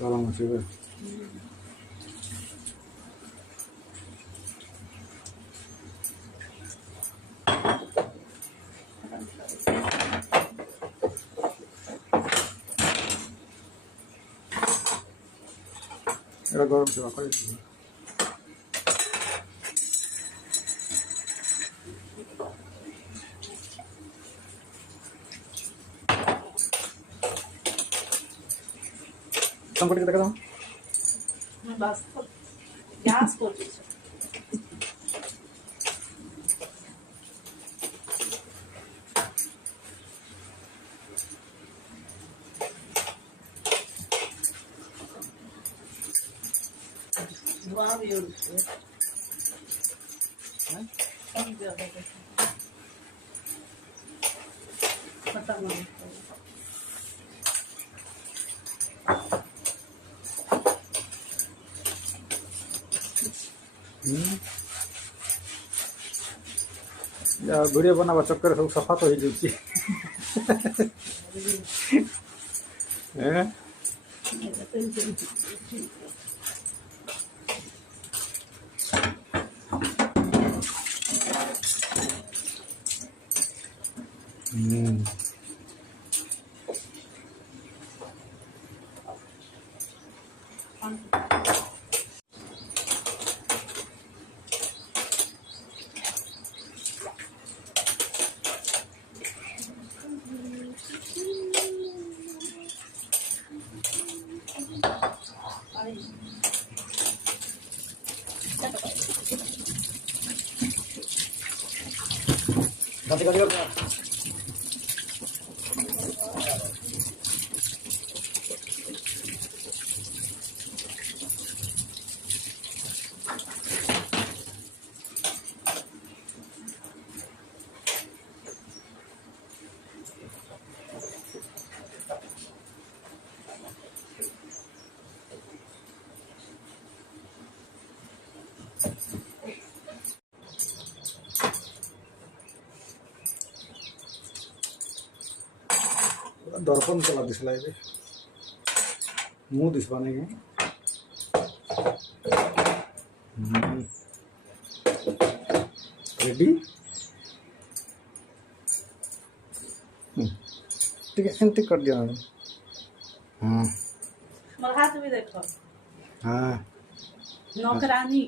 গরম আছে এটা গরম সেবা করে সংকটকে দেখা দাও বাস গ্যাস করছিস ধোঁয়া বের হচ্ছে হ্যাঁ এই জায়গাটা খতম হয়ে ভিডিଓ ବନାବା ଚକ୍କରେ ସବୁ ସଫା ତ ହେଇଯାଉଛି ganti ganti ganti दर्पण चला दिसला है मुंह दिसवा नहीं है रेडी ठीक है एंटी कर दिया मैडम हाँ मेरा हाथ भी देखो हाँ नौकरानी